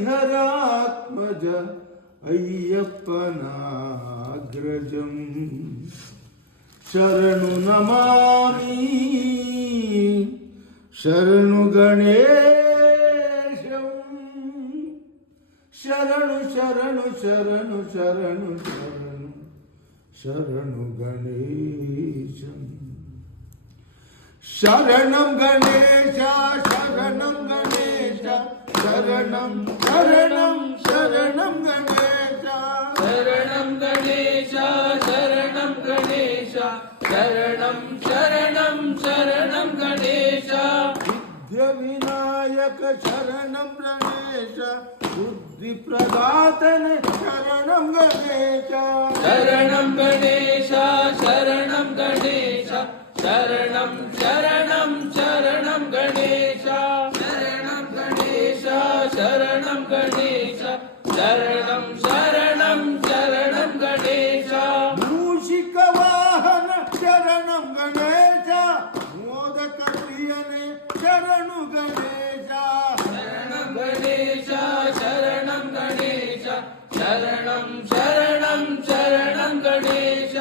ಹರಿಹರಾತ್ಮಜ ಅಯ್ಯಪ್ಪನಾಗ್ರಜಂ ಶರಣು ನಮಾಮಿ ಶರಣು ಗಣೇಶಂ ಶರಣು ಶರಣು ಶರಣು ಶರಣು ಶರಣು ಶರಣು ಗಣೇಶಂ ಶರಣಂ ಗಣೇಶ ಶರಣಂ ಗಣೇಶ ಶರಣಂ ಶರಣಂ ಶರಣಂ ಗಣೇಶ ಶರಣಂ ಗಣೇಶ ಶರಣಂ ಗಣೇಶ ಶರಣಂ ಶರಣಂ ಶರಣಂ ಗಣೇಶ ವಿದ್ಯ ವಿನಾಯಕ ಶರಣಂ ಗಣೇಶ ಬುದ್ಧಿ ಪ್ರದಾತನೆ ಶರಣಂ ಗಣೇಶ ಶರಣಂ ಗಣೇಶ ಶರಣಂ ಗಣೇಶ ಶರಣಂ ಶರಣಂ ಶರಣಂ ಗಣೇಶ ಶರಣಂ ಗಣೇಶ ಶರಣಂ ಗಣೇಶ ಶರಣಂ ಶರಣಂ ಶರಣಂ ಗಣೇಶ ಮೂಷಿಕ ವಾಹನ ಶರಣಂ ಗಣೇಶ ಮೋದಕ ಪ್ರಿಯನೇ ಶರಣು ಗಣೇಶ ಶರಣಂ ಗಣೇಶ ಶರಣಂ ಗಣೇಶ ಶರಣಂ ಶರಣಂ ಶರಣಂ ಗಣೇಶ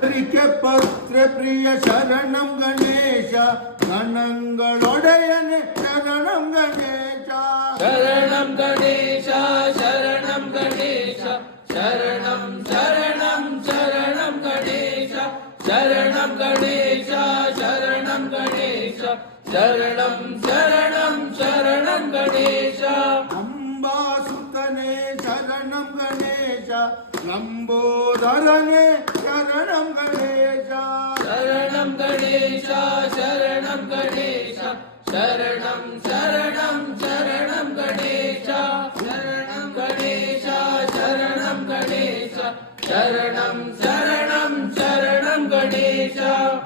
ಹರಿಕೆ ಪತ್ರ ಪ್ರಿಯ ಶರಣಂ ಗಣೇಶ ಗಣಗಳೊಡೆಯನೆ ಶರಣಂ ಗಣೇಶ ಶರಣಂ ಗಣೇಶ ಶರಣಂ ಗಣೇಶ ಶರಣಂ ಶರಣಂ ಶರಣಂ ಗಣೇಶ ಶರಣಂ ಗಣೇಶ ಶರಣಂ ಗಣೇಶ ಶರಣಂ ಶರಣಂ ಶರಣಂ ಗಣೇಶ ಅಂಬಾಸುತನೇ ಶರಣಂ ಗಣೇಶ ಲಂಬೋದರನೇ ಶರಣಂ ಗಣೇಶ ಶರಣಂ ಗಣೇಶ ಶರಣಂ ಗಣೇಶ ಶರಣಂ ಶರಣಂ ಶರಣಂ ಗಣೇಶ ಶರಣಂ ಗಣೇಶ ಶರಣಂ ಗಣೇಶ ಶರಣಂ ಶರಣಂ ಶರಣಂ ಗಣೇಶ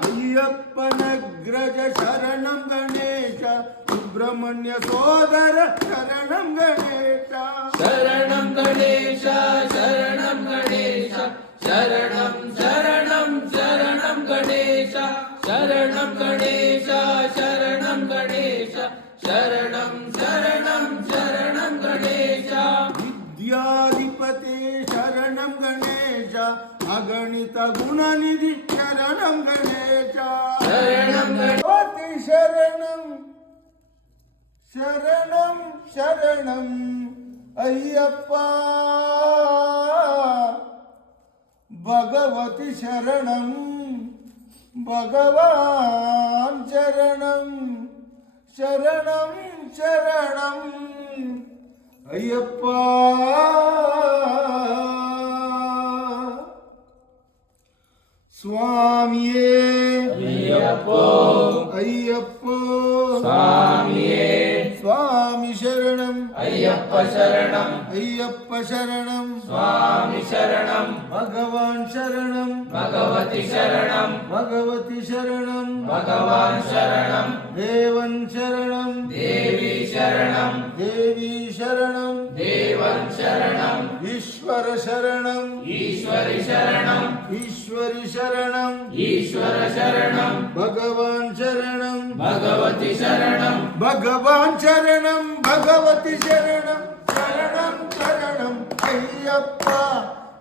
ಅಯ್ಯಪ್ಪನಗ್ರಜ ಶರಣಂ ಗಣೇಶ ಸುಬ್ರಹ್ಮಣ್ಯ ಸೋದರ ಶರಣಂ ಗಣೇಶ ಶರಣಂ ಗಣೇಶ ಶರಣಂ ಗಣೇಶ ಶರಣಂ ಶರಣಂ ಶರಣಂ ಗಣೇಶ ಶರಣಂ ಗಣೇಶ ಶರಣಂ ಗಣೇಶ ಶರಣಂ ಶರಣಂ ಶರಣಂ ಗಣೇಶ ವಿದ್ಯಾಧಿಪತಿ ಶರಣಂ ಗಣೇಶ ಅಗಣಿತ ಗುಣನಿಧಿ ಶರಣಂ ಗಣೇಶ ಶರಣಂ ಜ್ಯೋತಿ ಶರಣಂ ಶರಣಂ ಶರಣಂ ಅಯ್ಯಪ್ಪ ಭಗವತಿ ಶರಣಂ ಭಗವಾನ್ ಶರಣಂ ಶರಣಂ ಶರಣಂ ಅಯ್ಯಪ್ಪ ಸ್ವಾಮಿಯೇ ಅಯ್ಯಪ್ಪೋ ಅಯ್ಯಪ್ಪೋ ಸ್ವಾಮಿಯೇ ಸ್ವಾಮಿ ಶರಣಂ ಅಯ್ಯಪ್ಪ ಶರಣಂ ಅಯ್ಯಪ್ಪ ಶರಣಂ ಸ್ವಾಮಿ ಶರಣಂ ಭಗವಾನ್ ಶರಣಂ ಭಗವತಿ ಶರಣಂ ಭಗವತಿ ಶರಣಂ ಭಗವಾನ್ ಶರಣಂ ದೇವನ್ ಶರಣಂ ದೇವಿ ಶರಣಂ ದೇವಿ ಶರಣಂ ದೇವನ್ ಶರಣಂ ಈಶ್ವರ ಶರಣಂ ಈಶ್ವರಿ ಶರಣಂ ಈಶ್ವರಿ ಶರಣಂ ಈಶ್ವರ ಶರಣಂ ಭಗವಾನ್ ಶರಣಂ ಭಗವತಿ ಶರಣಂ ಭಗವಾನ್ ಶರಣಂ ಭಗವತಿ ಶರಣಂ ಶರಣಂ ಶರಣಂ ಅಯ್ಯಪ್ಪ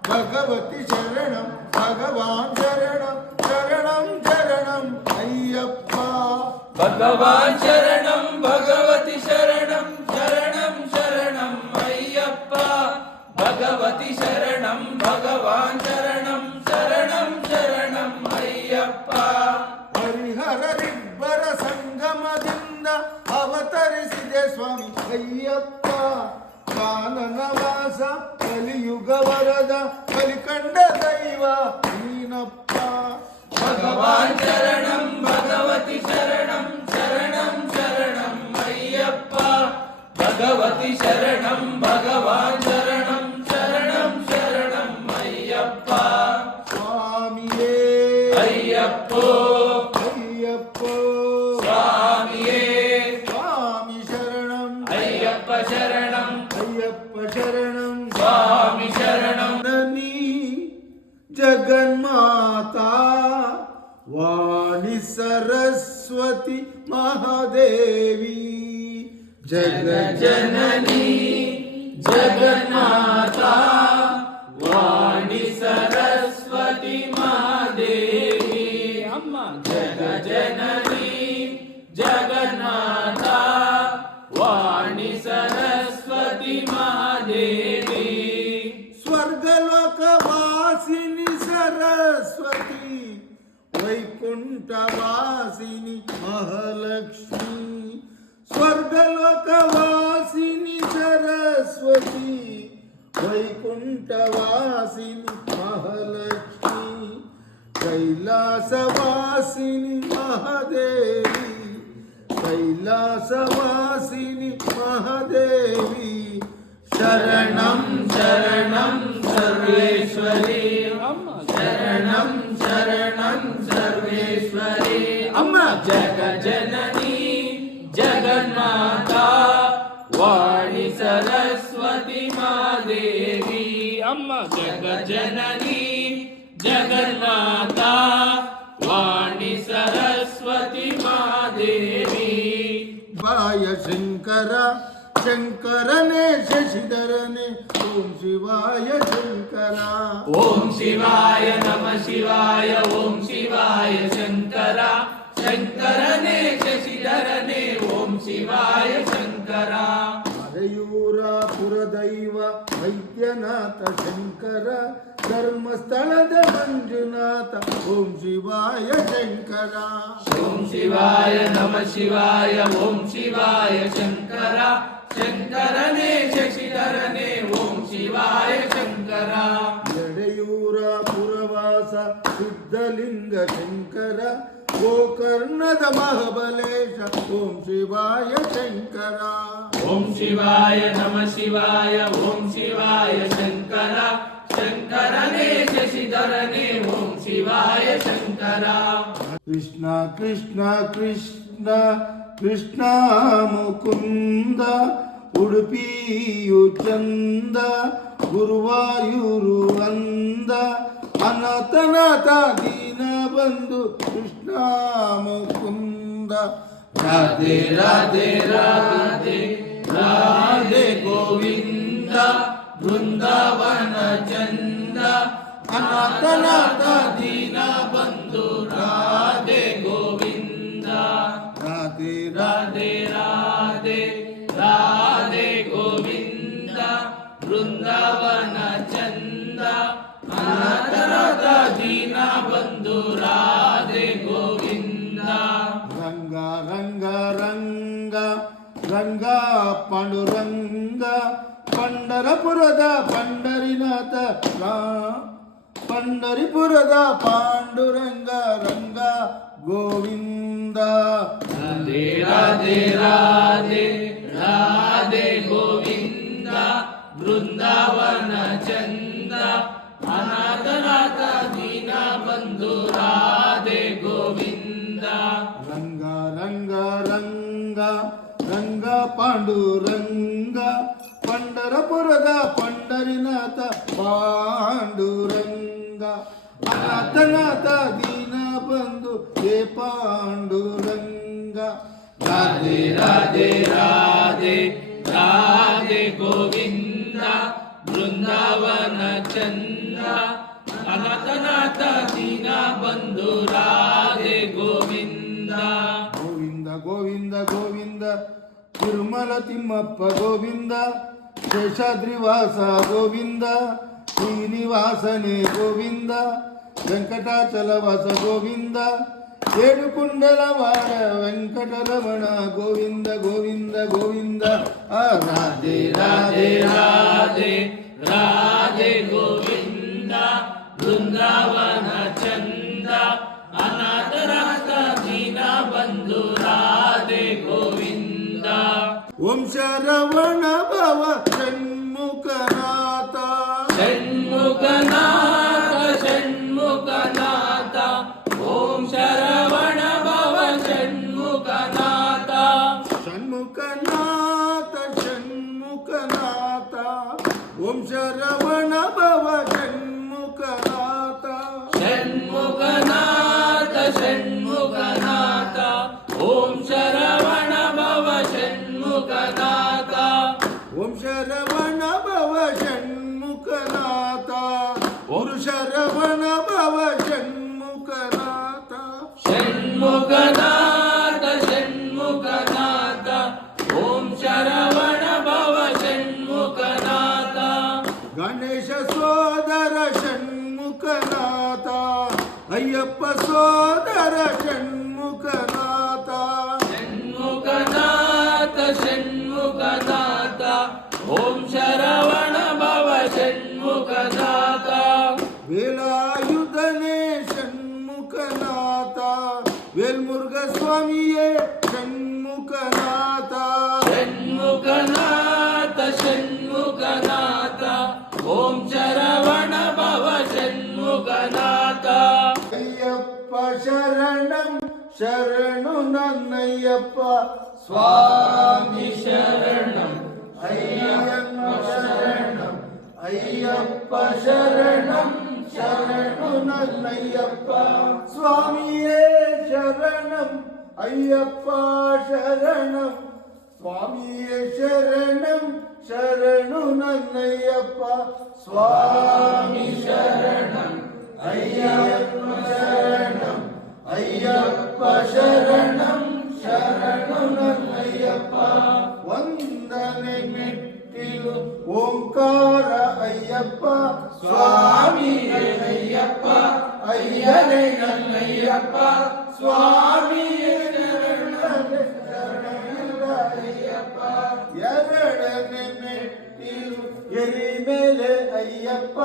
ಭಗವತಿ ಶರಣಂ ಭಗವಾನ್ ಶರಣಂ ಶರಣಂ ಶರಣಂ ಅಯ್ಯಪ್ಪ ಭಗವಾನ್ ಶರಣಂ ಭಗವತಿ ಶರಣಂ ಶರಣಂ ಶರಣಂ ಅಯ್ಯಪ್ಪ ಭಗವತಿ ಶರಣಂ ಭಗವಾನ್ ಶರಣಂ ಶರಣಂ ಶರಣಂ ಅಯ್ಯಪ್ಪ ಹರಿಹರರಿಬ್ಬರ ಸಂಗಮದಿಂದ ಅವತರಿಸಿದೆ ಸ್ವಾಮಿ ಅಯ್ಯಪ್ಪ ಕಾನನವಾಸ ಕಲಿಯುಗ ವರದ ಕಲಿಕಂಡ ದೈವ ನೀನಪ್ಪ ಭಗವಾನ್ ಶರಣಂ ಭಗವತಿ ಶರಣಂ ಶರಣಂ ಶರಣಂ ಅಯ್ಯಪ್ಪ ಭಗವತಿ ಶರಣಂ ಭಗವಾನ್ ಶರಣಂ ಶರಣಂ ಶರಣಂ ಅಯ್ಯಪ್ಪ ಸ್ವಾಮಿಯೇ ಅಯ್ಯಪ್ಪೋ ಅಯ್ಯಪ್ಪೋ ಸ್ವಾಮಿಯೇ ಸ್ವಾಮಿ ಶರಣಂ ಅಯ್ಯಪ್ಪ ಶರಣಂ ಅಯ್ಯಪ್ಪ ಶರಣಂ ಸ್ವಾಮಿ ಶರಣಂ ಜನನಿ ಜಗನ್ಮಾತಾ ವಾಣಿ ಸರಸ್ವತಿ ಮಹಾದೇವಿ ಜಗಜ್ಜನನಿ ಜಗನ್ನಾಥ ವಾಣಿ ಸರಸ್ವತಿ ಮಾದೇವಿ ಅಮ್ಮ ಜಗ ಜನನಿ ಜಗನ್ನಾಥ ವಾಣಿ ಸರಸ್ವತಿ ಮಾದೇವಿ ಸ್ವರ್ಗಲೋಕವಾಸಿನಿ ಸರಸ್ವತಿ ವೈಕುಂಠವಾಸಿನಿ ಮಹಾಲಕ್ಷ್ಮಿ ಸ್ವರ್ಗಲೋಕವಾಸಿನಿ ಸರಸ್ವತಿ ವೈಕುಂಠವಾಸಿನಿ ಮಹಾಲಕ್ಷ್ಮಿ ಕೈಲಾಸವಾಸಿನಿ ಮಹಾದೇವಿ ಕೈಲಾಸವಾಸಿನಿ ಮಹಾದೇವಿ ಶರಣಂ ಶರಣಂ ಸರ್ವೇಶ್ವರಿ ಶರಣಂ ಶರಣಂ ಸರ್ವೇಶ್ವರಿ ಅಮ್ಮ ಜಗ ಜನನಿ ಜಗನ್ಮಾತ ವಾಣಿ ಸರಸ್ವತಿ ಮಾದೇವಿ ಅಮ್ಮ ಜಗ ಜನನಿ ಜಗನ್ಮಾತ ವಾಣಿ ಸರಸ್ವತಿ ಮಾದೇವಿ ಬಾಯ ಶಂಕರ ಶಂಕರನೇ ಶಶಿಧರನೇ ಓಂ ಶಿವಾಯ ಶಂಕರ ಓಂ ಶಿವಾಯ ನಮ ಶಿವಾಯ ಓಂ ಶಿವಾಯ ಶಂಕರ ಶಂಕರನೇ ಶಶಿಧರನೇ ಓಂ ಶಿವಾಯ ಶಂಕರ ಮರೆಯೂರ ಪುರದೈವ ವೈದ್ಯನಾಥ ಶಂಕರ ಧರ್ಮಸ್ಥಳದ ಮಂಜುನಾಥ ಓಂ ಶಿವಾಯ ಶಂಕರ ಓಂ ಶಿವಾಯ ನಮ ಶಿವಾಯ ಓಂ ಶಿವಾಯ ಶಂಕರ ಶಂಕರನೇ ಶಶಿಧರನೇ ಓಂ ಶಿವಾಯ ಶಂಕರ ಎಡೆಯೂರ ಪುರವಾಸ ಸಿದ್ಧಲಿಂಗ ಶಂಕರ ಗೋಕರ್ಣದ ಮಹಾಬಲೇಶ ಓಂ ಶಿವಾಯ ಶಂಕರ ಓಂ ಶಿವಾಯ ನಮ ಶಿವಾಯ ಓಂ ಶಿವಾಯ ಶಂಕರ ಶಂಕರನೇ ಶಶಿಧರನೇ ಓಂ ಶಿವಾಯ ಶಂಕರ ಕೃಷ್ಣ ಕೃಷ್ಣ ಕೃಷ್ಣ ಕೃಷ್ಣ ಮುಕುಂದ ಉಡುಪಿಯು ಚಂದ ಗುರುವಾಯೂರು ಅಂದ ಅನಾಥನಾಥ ದೀನ ಬಂಧು ಕೃಷ್ಣ ಮುಕುಂದ ರಾಧೆ ರಾಧೆ ರಾಧೆ ರಾಧೆ ಗೋವಿಂದ ಬೃಂದಾವನ ಚಂದ ಅನಾಥನಾಥ ದೀನ ಬಂಧು ರಾಧೆ ಗೋವಿಂದ ರಾಧೆ ರಾಧೆ ರಾಧೆ ರಾಧೆ ಗೋವಿಂದ ಬೃಂದಾವನ ಚಂದ ಅನಾಥನಾಥ ದೀನ ಬಂಧು ರಾಧೆ ಗೋವಿಂದ ರಂಗ ರಂಗ ರಂಗ ರಂಗ ಪಾಂಡುರಂಗ ಪಂಡರಪುರದ ಪಂಡರಿನಾಥ ಪಂಡರಿಪುರದ ಪಾಂಡುರಂಗ ರಂಗ ಗೋವಿಂದ ರಾಧೆ ರಾಧೆ ರಾಧೆ ರಾಧೆ ಗೋವಿಂದ ಬೃಂದಾವನ ಚಂದ ಅನಾಥನಾಥ ದೀನ ಬಂಧು ರಾಧೆ ಗೋವಿಂದ ರಂಗ ರಂಗ ರಂಗ ರಂಗ ಪಾಂಡುರಂಗ ಪಂಡರಪುರದ ಪಂಡರಿನಾಥ ಪಾಂಡುರಂಗ ಅನಾಥನಾಥ ದೀನ ಬಂಧು ಹೇ ಪಾಂಡುರಂಗ ರಾಧೆ ರಾಧೆ ರಾಧೆ ರಾಧೆ ಗೋವಿಂದ ಬೃಂದಾವನ ಚಂದ ಅನಾಥನಾಥ ದೀನ ಬಂಧು ರಾಧೆ ಗೋವಿಂದ ಗೋವಿಂದ ಗೋವಿಂದ ಗೋವಿಂದ ತಿರುಮಲ ತಿಮ್ಮಪ್ಪ ಗೋವಿಂದ ಶೇಷಾದ್ರಿವಾಸ ಗೋವಿಂದ ಶ್ರೀನಿವಾಸನೇ ಗೋವಿಂದ ವೆಂಕಟಾಚಲವಾಸ ಗೋವಿಂದ ಏಡುಕುಂಡಲವಾರ ವೆಂಕಟರಮಣ ಗೋವಿಂದ ಗೋವಿಂದ ಗೋವಿಂದ ರಾಧೆ ರಾಧೆ ರಾಧೆ ರಾಧೆ ಗೋವಿಂದ ಬೃಂದಾವನ ಚಂದ ಅನಾಥನಾಥ ದೀನ ಬಂಧು ರಾಧೆ ಗೋವಿಂದ ಓಂ ಶರವಣ ಭವ ಷಣ್ಮುಖನಾಥ ಷಣ್ಮುಖನಾಥ ಷಣ್ಮುಖನಾಥ ಓಂ ಶರವಣ ಭವ ಷಣ್ಮುಖನಾಥ ಷಣ್ಮುಖನಾಥ ಷಣ್ಮುಖನಾಥ ಓಂ ಶರವಣ ಭವ ಷಣ್ಮುಖನಾಥ ಷಣ್ಮುಖನಾಥ ಷಣ್ಮುಖನಾಥ ಓಂ ಶರವಣ ಭವ ಷಣ್ಮುಖನಾಥ ಓಂ ಶರವಣ ಸೋದರ ಷಣ್ಮುಖನಾಥ ಷಣ್ಮುಖನಾಥ ಷಣ್ಮುಖನಾಥ ಓಂ ಶರವಣ ಭವ ಷಣ್ಮುಖನಾಥ ವೇಲಾಯುಧನೇ ಷಣ್ಮುಖನಾಥ ವೇಲ್ಮುರುಘ ಸ್ವಾಮಿಯೇ ಷಣ್ಮುಖನಾಥ ಷಣ್ಮುಖನಾಥ ಷಣ್ಮುಖನಾಥ ಓಂ ಶರವಣ ಭವ ಷಣ್ಮುಖನಾಥ ಅಯ್ಯಪ್ಪ ಶರಣಂ ಶರಣು ನನ್ನಯ್ಯಪ್ಪ ಸ್ವಾಮಿ ಶರಣಂ ಅಯ್ಯಪ್ಪ ಶರಣಂ ಅಯ್ಯಪ್ಪ ಶರಣಂ ಶರಣು ನನ್ನಯ್ಯಪ್ಪ ಸ್ವಾಮಿಯೇ ಶರಣಂ ಅಯ್ಯಪ್ಪ ಶರಣಂ ಸ್ವಾಮಿಯೇ ಶರಣಂ ಶರಣು ನನ್ನಯ್ಯಪ್ಪ ಸ್ವಾಮಿ ಶರಣಂ ಅಯ್ಯಪ್ಪ ಶರಣಂ ಅಯ್ಯಪ್ಪ ಶರಣಂ ಶರಣು ನನ್ನಯ್ಯಪ್ಪ ವಂದನೆ ಮೆಟ್ಟಿಲು ಓಂಕಾರ ಅಯ್ಯಪ್ಪ ಸ್ವಾಮಿಯೇ ಅಯ್ಯಪ್ಪ ಅಯ್ಯನೇ ನನ್ನಯ್ಯಪ್ಪ ಸ್ವಾಮಿಯೇ ಶರಣಮಿಲ್ಲ ಅಯ್ಯಪ್ಪ ಎರಡನೇ ಮೆಟ್ಟಿಲು ಎರಿ ಮೇಲೆ ಅಯ್ಯಪ್ಪ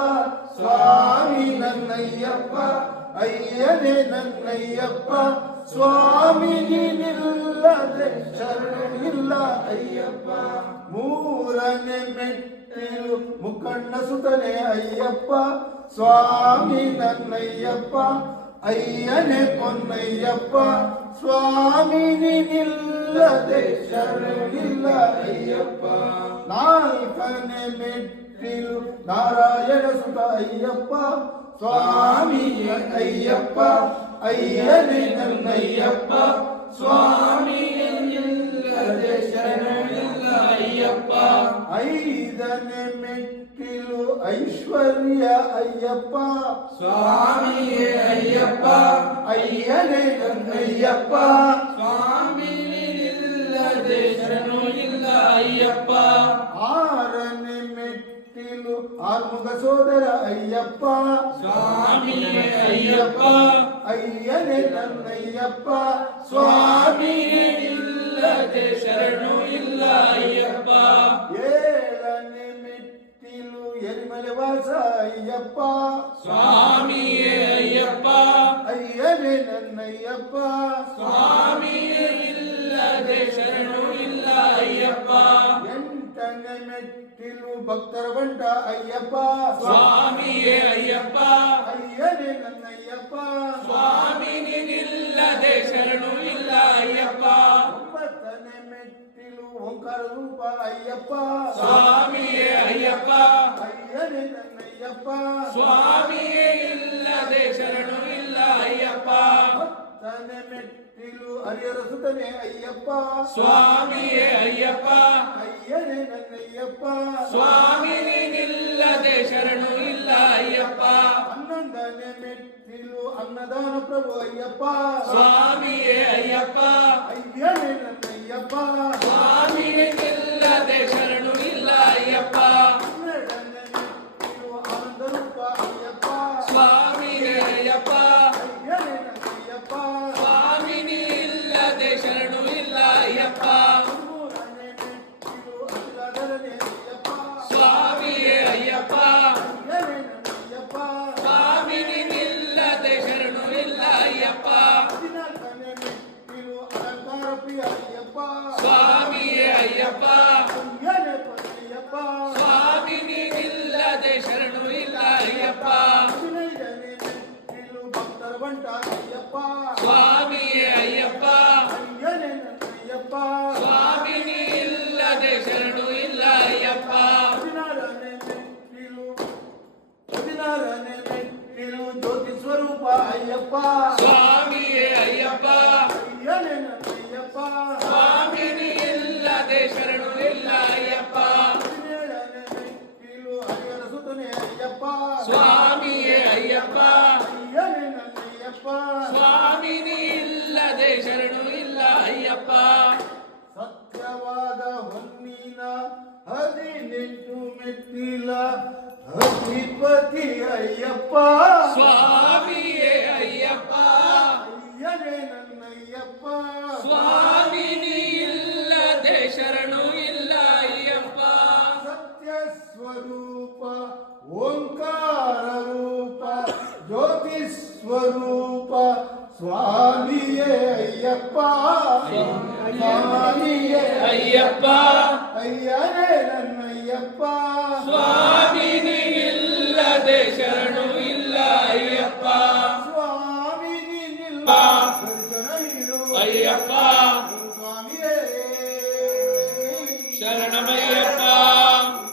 ಸ್ವಾಮಿ ನನ್ನಯ್ಯಪ್ಪ ಅಯ್ಯನೇ ನನ್ನಯ್ಯಪ್ಪ ಸ್ವಾಮಿ ನೀನಿಲ್ಲದೆ ಶರಣಮಿಲ್ಲ ಅಯ್ಯಪ್ಪ ಮೂರನೇ ಮೆಟ್ಟಿಲು ಮುಖಂಡ ಸುತನೆ ಅಯ್ಯಪ್ಪ ಸ್ವಾಮಿ ನನ್ನಯ್ಯಪ್ಪ ಅಯ್ಯನೇ ಪೊನ್ನಯ್ಯಪ್ಪ ಸ್ವಾಮಿ ನೀನಿಲ್ಲದೆ ಶರಣಮಿಲ್ಲ ಅಯ್ಯಪ್ಪ ನಾಲ್ಕನೇ ಮೆಟ್ಟಿಲು ನಾರಾಯಣ ಸುತ ಅಯ್ಯಪ್ಪ ಸ್ವಾಮಿ ಅಯ್ಯಪ್ಪ ಅಯ್ಯನೇ ನನ್ನಯ್ಯಪ್ಪ ಸ್ವಾಮಿ ಇಲ್ಲದೆ ಶರಣಮಿಲ್ಲ ಅಯ್ಯಪ್ಪ ಐದನೇ ಮೆಟ್ಟಿಲು ಐಶ್ವರ್ಯ ಅಯ್ಯಪ್ಪ ಸ್ವಾಮಿಯೇ ಅಯ್ಯಪ್ಪ ಅಯ್ಯನೇ ನನ್ನಯ್ಯಪ್ಪ ಸ್ವಾಮಿ ಇಲ್ಲದೆ ಶರಣು ಇಲ್ಲ ಅಯ್ಯಪ್ಪ ಆರನೇ ಮೆಟ್ಟಿಲು ಆರ್ಮುಗ ಸೋದರ ಅಯ್ಯಪ್ಪ ಸ್ವಾಮಿಯೇ ಅಯ್ಯಪ್ಪ ಅಯ್ಯನೇ ನನ್ನಯ್ಯಪ್ಪ ಸ್ವಾಮಿ ಇಲ್ಲದೆ ಶರಣು ಇಲ್ಲ ಅಯ್ಯಪ್ಪ ಏಳನೇ ಮೆಟ್ಟಿಲು ಎರಿಮಲೆ ವಾಸ ಅಯ್ಯಪ್ಪ ಸ್ವಾಮಿಯೇ ಅಯ್ಯಪ್ಪ ಅಯ್ಯನೇ ನನ್ನಯ್ಯಪ್ಪ ಸ್ವಾಮಿಯೇ ಇಲ್ಲದೆ ಶರಣು ಇಲ್ಲ ಅಯ್ಯಪ್ಪ ಎಂಟನೇ ಮೆಟ್ಟಿಲು ಭಕ್ತರ ಬಂಟ ಅಯ್ಯಪ್ಪ ಸ್ವಾಮಿಯೇ ಅಯ್ಯಪ್ಪ ಅಯ್ಯನೇ ನನ್ನಯ್ಯಪ್ಪ ಸ್ವಾಮಿ ನಿಲ್ಲದೆ ಶರಣು ಇಲ್ಲ ಅಯ್ಯಪ್ಪ ಒಂಬತ್ತನೇ ಮೆಟ್ಟಿಲು ಓಂಕಾರ ರೂಪ ಅಯ್ಯಪ್ಪ ಸ್ವಾಮಿಯೇ ಅಯ್ಯಪ್ಪ ಅಯ್ಯನೇ ನನ್ನಯ್ಯಪ್ಪ ಸ್ವಾಮಿಯೇ ಇಲ್ಲದೆ ಶರಣು ಇಲ್ಲ ಅಯ್ಯಪ್ಪ ಹತ್ತನೇ ಮೆಟ್ಟಿಲು ಹರಿಹರ ಸುತನೆ ಅಯ್ಯಪ್ಪ ಸ್ವಾಮಿಯೇ ಅಯ್ಯಪ್ಪ ಅಯ್ಯನೇ ನನ್ನಯ್ಯಪ್ಪ ಸ್ವಾಮಿ ನಿಲ್ಲದೆ ಶರಣು ಇಲ್ಲ ಅಯ್ಯಪ್ಪ ಹನ್ನೊಂದನೇ ಮೆಟ್ಟಿಲು ಅನ್ನದಾನ ಪ್ರಭು ಅಯ್ಯಪ್ಪ ಸ್ವಾಮಿಯೇ ಅಯ್ಯಪ್ಪ ಅಯ್ಯನೇ ನನ್ನಯ್ಯಪ್ಪ ಸ್ವಾಮಿ ನಿಲ್ಲದೆ ಶರಣು ಇಲ್ಲ ಅಯ್ಯಪ್ಪ ಹನ್ನೆರಡನೇ ಮೆಟ್ಟಿಲು ಆನಂದ ರೂಪ ಅಯ್ಯಪ್ಪ ಸ್ವಾಮಿಯೇ ಅಯ್ಯಪ್ಪ ಅಯ್ಯನೇ ನನ್ನಯ್ಯಪ್ಪ ಸ್ವಾಮಿ ನಿಲ್ಲದೆ ಶರಣು ಇಲ್ಲ ಅಯ್ಯಪ್ಪ ಮೂರನೇ ಮೆಟ್ಟಿಲು ಅಲ್ಲಾದರನೇ ಅಯ್ಯಪ್ಪ ಸ್ವಾಮಿಯೇ ಅಯ್ಯಪ್ಪ ಅಯ್ಯನೇ ನನ್ನಯ್ಯಪ್ಪ ಸ್ವಾಮಿ ನಿಲ್ಲದೆ ಶರಣು ಇಲ್ಲ ಅಯ್ಯಪ್ಪ ಹದಿನಾಲ್ಕನೇ ಮೆಟ್ಟಿಲು ಅಲಂಕಾರ ಪ್ರಿಯ ಅಯ್ಯಪ್ಪ ಸ್ವಾಮಿಯೇ ಅಯ್ಯಪ್ಪ ಅಯ್ಯನೇ ಪೊನ್ನಯ್ಯಪ್ಪ ಸ್ವಾಮಿ ನಿಲ್ಲದೆ ಶರಣು ಇಲ್ಲ ಅಯ್ಯಪ್ಪ ಹದಿನೈದನೇ ಮೆಟ್ಟಿಲು ಭಕ್ತರ ಬಂಟ ಅಯ್ಯಪ್ಪ ಸ್ವಾಮಿಯೇ ಅಯ್ಯಪ್ಪ ಅಯ್ಯನೇ ನನ್ನಯ್ಯಪ್ಪ ಸ್ವಾಮಿ ನಿಲ್ಲದೆ ಶರಣು ಇಲ್ಲ ಅಯ್ಯಪ್ಪ ಹದಿನಾರನೇ ಮೆಟ್ಟಿಲು ಜ್ಯೋತಿ ಸ್ವರೂಪ ಅಯ್ಯಪ್ಪ ಸ್ವಾಮಿಯೇ ಅಯ್ಯಪ್ಪ ಅಯ್ಯನೇ ನನ್ನಯ್ಯಪ್ಪ ಸ್ವಾಮಿ ನಿಲ್ಲದೆ ಶರಣು ಇಲ್ಲ ಅಯ್ಯಪ್ಪ ಹದಿನೇಳನೇ ಮೆಟ್ಟಿಲು ಹರಿಹರ ಸುತನೆ ಅಯ್ಯಪ್ಪ ಸ್ವಾಮಿಯೇ ಅಯ್ಯಪ್ಪ ಅಯ್ಯನೇ ನನ್ನಯ್ಯಪ್ಪ ಸ್ವಾಮಿ ನಿಲ್ಲದೆ ಶರಣು ಇಲ್ಲ ಅಯ್ಯಪ್ಪ ಸತ್ಯವಾದ ಹೊನ್ನಿನ 18 ಮೆಟ್ಟಿಲ ಅಧಿಪತಿ ಅಯ್ಯಪ್ಪ ಸ್ವಾಮಿಯೇ ಅಯ್ಯಪ್ಪ ಅಯ್ಯಪ್ಪ ಅಯ್ಯನೇ ನನ್ನಯ್ಯಪ್ಪ ಸ್ವಾಮಿ ನೀ ಇಲ್ಲದೆ ಶರಣು ಇಲ್ಲ ಅಯ್ಯಪ್ಪ ಸ್ವಾಮಿ ನೀನಿಲ್ಲ ದರ್ಶನ ನೀಡು ಅಯ್ಯಪ್ಪ ಸ್ವಾಮಿಯೇ ಶರಣಮಯ್ಯಪ್ಪ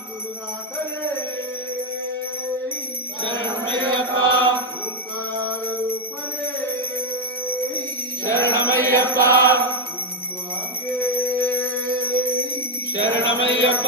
ಗುರುನಾಥನೇ ಶರಣಮಯ್ಯಪ್ಪ ಓಂಕಾರ ರೂಪನೇ ಶರಣಮಯ್ಯಪ್ಪ ಸ್ವಾಮಿಯೇ ಶರಣಮಯ್ಯಪ್ಪ